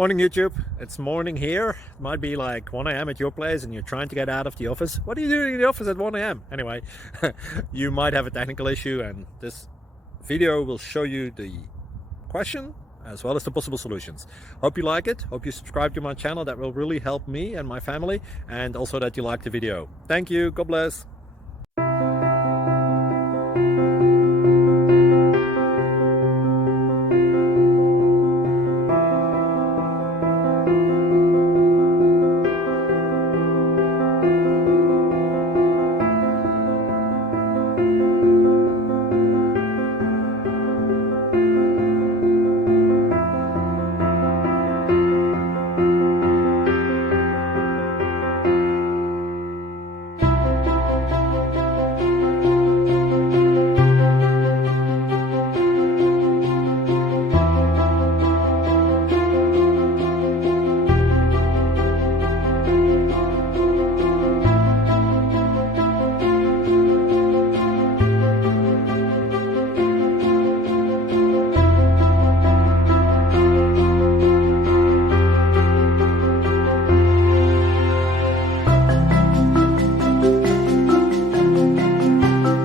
Morning YouTube, it's morning here. It might be like 1 a.m. at your place and you're trying to get out of the office. What are you doing in the office at 1 a.m.? Anyway, you might have a technical issue and this video will show you the question as well as the possible solutions. Hope you like it, hope you subscribe to my channel. That will really help me and my family, and also that you like the video. Thank you, God bless.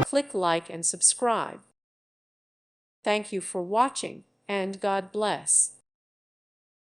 Click like and subscribe. Thank you for watching, and God bless.